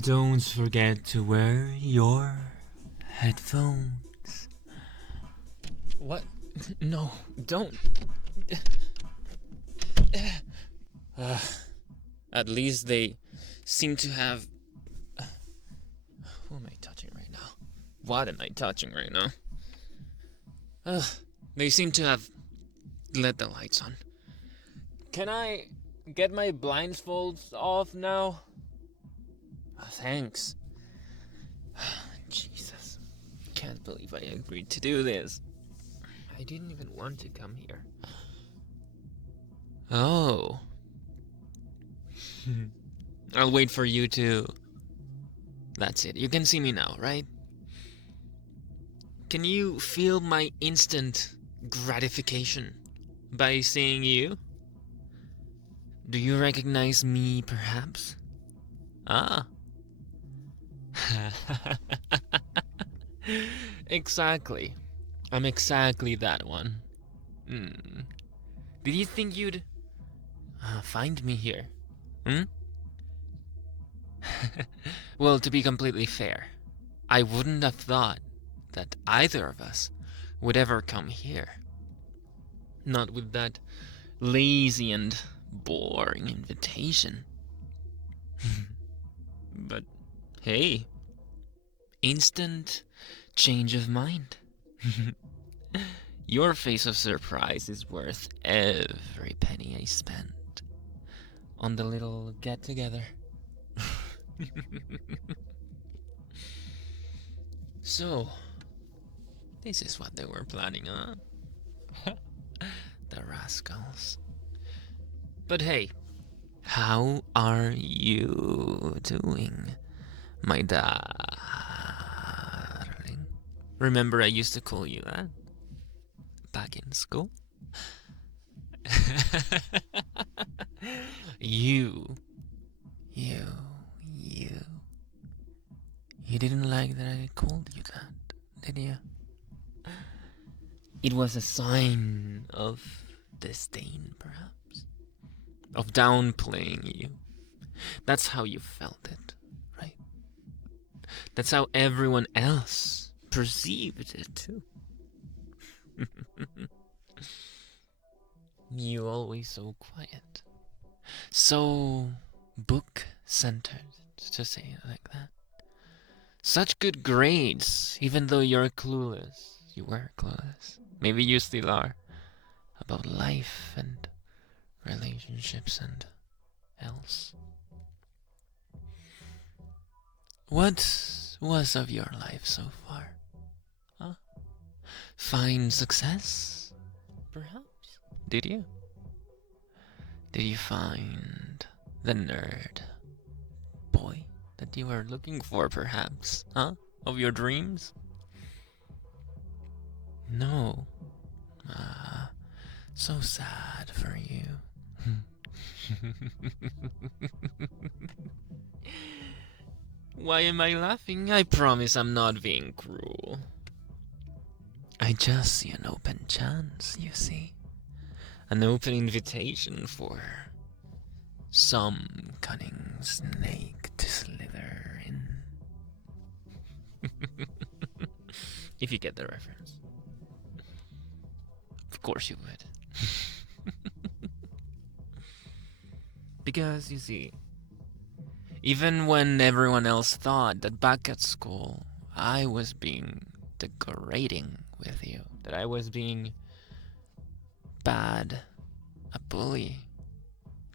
Don't forget to wear your headphones. What? No, don't. At least they seem to have... Who am I touching right now? What am I touching right now? They seem to have let the lights on. Can I get my blindfolds off now? Thanks. Jesus. Can't believe I agreed to do this. I didn't even want to come here. Oh. I'll wait for you to... That's it. You can see me now, right? Can you feel my instant gratification by seeing you? Do you recognize me, perhaps? Ah. Exactly. I'm exactly that one. Did you think you'd find me here? Well, to be completely fair, I wouldn't have thought that either of us would ever come here. Not with that lazy and boring invitation. But hey, instant change of mind. Your face of surprise is worth every penny I spent on the little get-together. So, this is what they were planning, huh? The rascals. But hey, how are you doing, my darling? Remember I used to call you that? Back in school? You didn't like that I called you that, did you? It was a sign of disdain, perhaps. Of downplaying you. That's how you felt it, right? That's how everyone else perceived it, too. You always so quiet. So book-centered, to say it like that. Such good grades, even though you're clueless. You were clueless. Maybe you still are. About life and relationships and else. What was of your life so far? Huh? Find success? Perhaps? Did you? Did you find the nerd boy that you were looking for, perhaps? Huh? Of your dreams? No. Ah, so sad for you. Why am I laughing? I promise I'm not being cruel. I just see an open chance, you see. An open invitation for some cunning snake to slither in. If you get the reference. Of course you would. Because, you see, even when everyone else thought that back at school I was being degrading with you, that I was being bad, a bully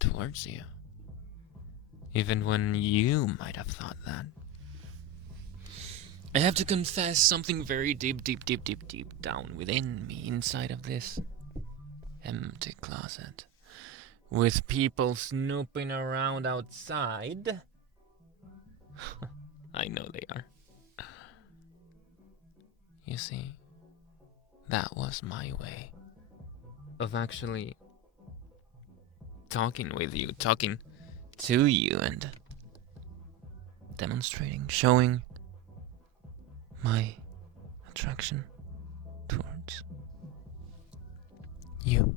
towards you, even when you might have thought that, I have to confess something very deep down within me, inside of this empty closet, with people snooping around outside. I know they are. You see, that was my way of actually talking with you, talking to you, and demonstrating, showing my attraction towards you.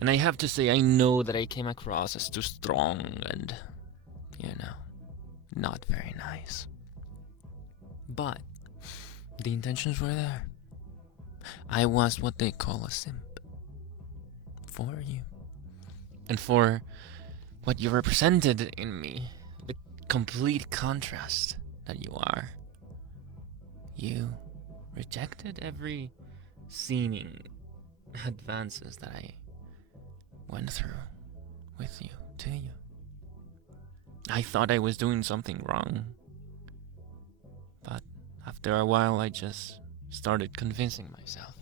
And I have to say, I know that I came across as too strong and, eyes. But the intentions were there. I was what they call a simp. For you. And for what you represented in me. The complete contrast that you are. You rejected every seeming advances that I went through with you, to you. I thought I was doing something wrong. But after a while, I just started convincing myself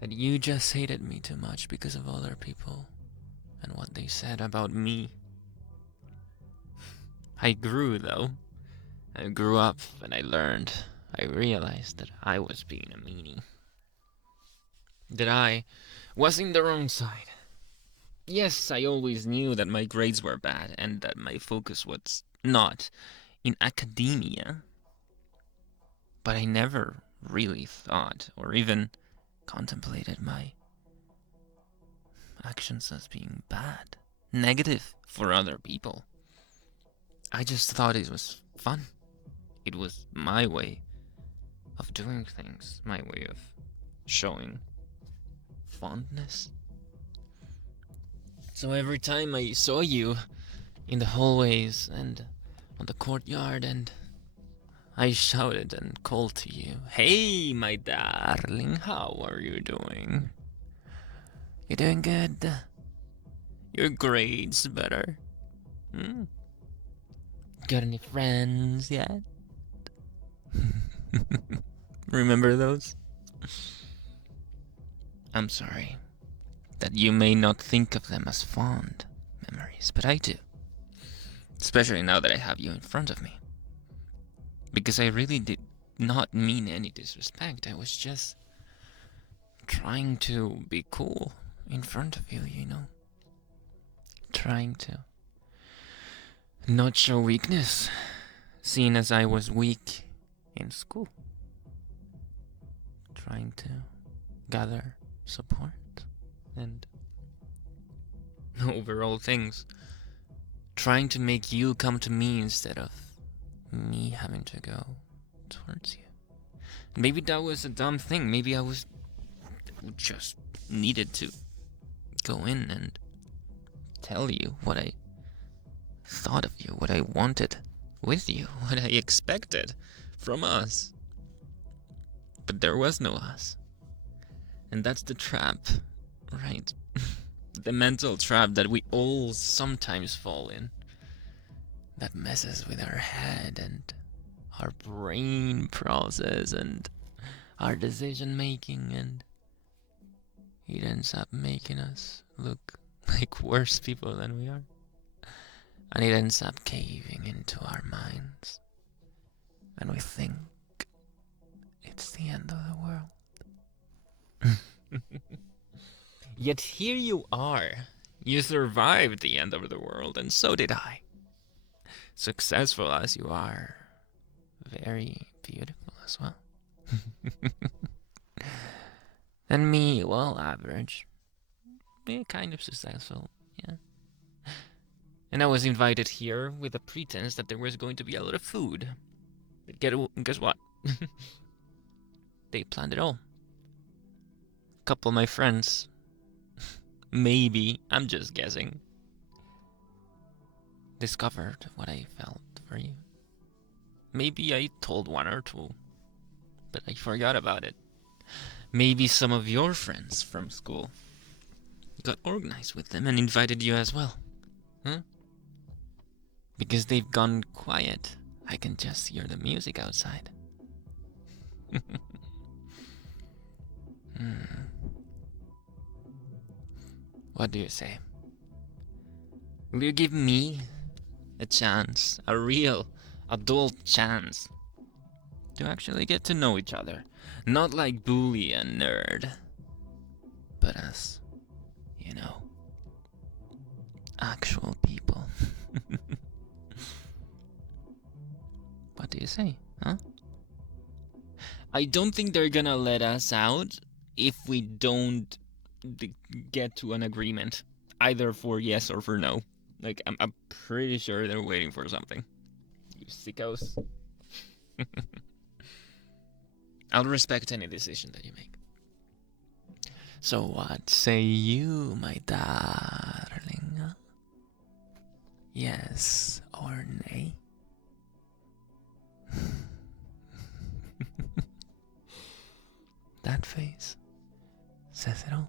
that you just hated me too much because of other people and what they said about me. I grew, though. I grew up and I learned. I realized that I was being a meanie. That I was in the wrong side. Yes, I always knew that my grades were bad and that my focus was not in academia. But I never really thought or even contemplated my actions as being bad, negative for other people. I just thought it was fun. It was my way of doing things, my way of showing fondness. So every time I saw you in the hallways and on the courtyard, and I shouted and called to you, "Hey, my darling, how are you doing? You doing good? Your grades better? Got any friends yet?" Remember those? I'm sorry that you may not think of them as fond memories, but I do. Especially now that I have you in front of me. Because I really did not mean any disrespect. I was just trying to be cool in front of you, you know. Trying to not show weakness, seeing as I was weak in school. Trying to gather support and overall things. Trying to make you come to me instead of me having to go towards you. Maybe that was a dumb thing. Maybe I was just needed to go in and tell you what I thought of you, what I wanted with you, what I expected from us. But there was no us. And that's the trap, right? The mental trap that we all sometimes fall in. That messes with our head and our brain process and our decision making, and it ends up making us look like worse people than we are. And it ends up caving into our minds. And we think it's the end of the world. Yet here you are. You survived the end of the world, and so did I. Successful as you are, very beautiful as well. And me, well, average. Kind of successful, yeah. And I was invited here with the pretense that there was going to be a lot of food. But guess what? They planned it all. A couple of my friends, maybe, I'm just guessing, discovered what I felt for you. Maybe I told one or two, but I forgot about it. Maybe some of your friends from school got organized with them and invited you as well. Huh? Because they've gone quiet. I can just hear the music outside. What do you say? Will you give me a chance, a real adult chance, to actually get to know each other? Not like bully and nerd, but as, you know, actual people. What do you say, huh? I don't think they're gonna let us out if we don't get to an agreement, either for yes or for no. Like, I'm pretty sure they're waiting for something. sickos. I'll respect any decision that you make. So what say you, my darling? Yes or nay? That face says it all.